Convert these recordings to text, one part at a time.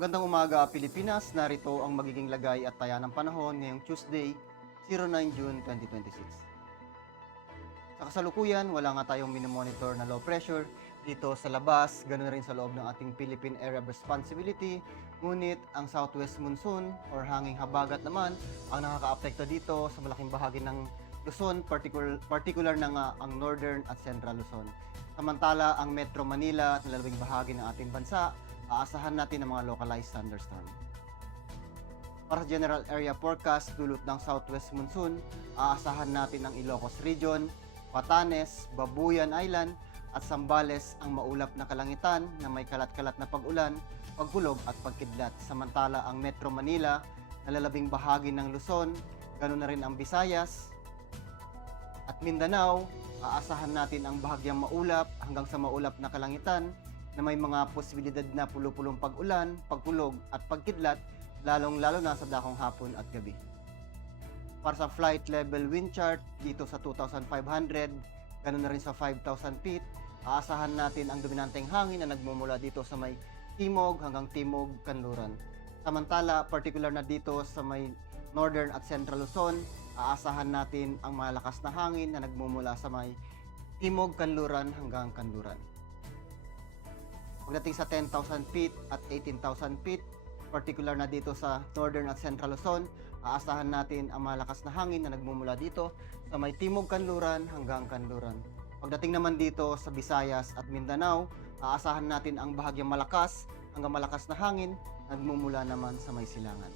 Magandang umaga, Pilipinas. Narito ang magiging lagay at taya ng panahon ngayong Tuesday, 09 June 2026. Sa kasalukuyan, wala nga tayong minomonitor na low pressure dito sa labas, ganoon rin sa loob ng ating Philippine Area of Responsibility. Ngunit ang southwest monsoon or hanging habagat naman ang nakakaapekto dito sa malaking bahagi ng Luzon, particular na nga ang northern at central Luzon. Samantala, ang Metro Manila at lalabing bahagi ng ating bansa, aasahan natin ang mga localized thunderstorm. Para sa general area forecast, dulot ng southwest monsoon, aasahan natin ang Ilocos Region, Batanes, Babuyan Island, at Zambales ang maulap na kalangitan na may kalat-kalat na pag-ulan, pagkulog at pagkidlat. Samantala ang Metro Manila, nalalabing bahagi ng Luzon, ganoon na rin ang Visayas at Mindanao, aasahan natin ang bahagyang maulap hanggang sa maulap na kalangitan na may mga posibilidad na pulo-pulong pag-ulan, pagkulog at pagkidlat, lalong-lalo na sa dakong hapon at gabi. Para sa flight level wind chart dito sa 2,500, ganoon na rin sa 5,000 feet, aasahan natin ang dominanteng hangin na nagmumula dito sa may timog hanggang timog kanluran. Samantala, particular na dito sa may northern at central Luzon, aasahan natin ang malakas na hangin na nagmumula sa may timog kanluran hanggang kanluran. Pagdating sa 10,000 feet at 18,000 feet, particular na dito sa northern at central Luzon, aasahan natin ang malakas na hangin na nagmumula dito sa may timog kanluran hanggang kanluran. Pagdating naman dito sa Visayas at Mindanao, aasahan natin ang bahagyang malakas hanggang malakas na hangin na nagmumula naman sa may silangan.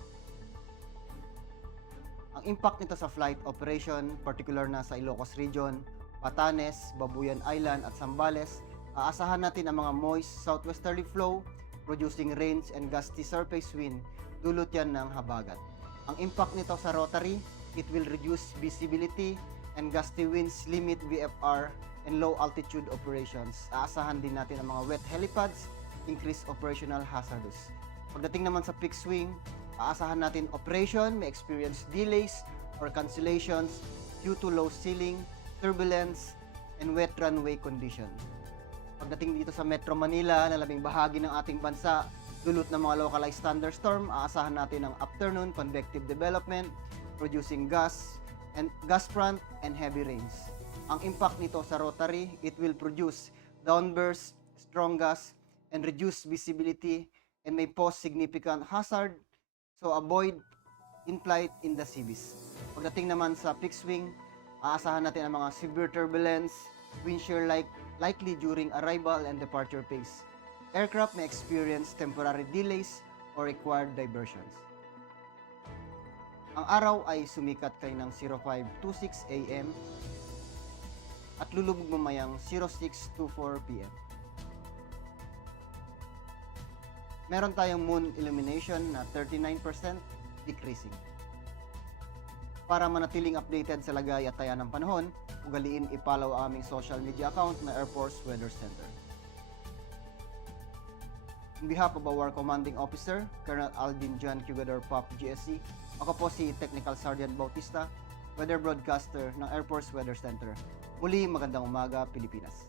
Ang impact nito sa flight operation, particular na sa Ilocos Region, Batanes, Babuyan Island at Zambales, aasahan natin ang mga moist southwesterly flow producing rains and gusty surface wind, dulot yan ng habagat. Ang impact nito sa rotary, it will reduce visibility and gusty winds limit VFR and low altitude operations. Aasahan din natin ang mga wet helipads, increase operational hazardous. Pagdating naman sa peak swing, aasahan natin operation may experience delays or cancellations due to low ceiling, turbulence, and wet runway condition. Pagdating dito sa Metro Manila, na labing bahagi ng ating bansa, dulot ng mga localized thunderstorm, aasahan natin ang afternoon convective development, producing gas front and heavy rains. Ang impact nito sa rotary, it will produce downbursts, strong gusts, and reduced visibility and may pose significant hazard, so avoid in-flight in the seas. Pagdating naman sa peak swing, aasahan natin ang mga severe turbulence, wind shear likely during arrival and departure phase. Aircraft may experience temporary delays or required diversions. Ang araw ay sumikat kay ng 05:26 AM at lulubog mamayang 06:24 PM. Meron tayong moon illumination na 39% decreasing. Para manatiling updated sa lagay at taya ng panahon, ugaliin i-follow ang aming social media account na Air Force Weather Center. On behalf of our Commanding Officer, Colonel Aldin John Cugador POP GSC, ako po si Technical Sergeant Bautista, Weather Broadcaster ng Air Force Weather Center. Muli, magandang umaga, Pilipinas.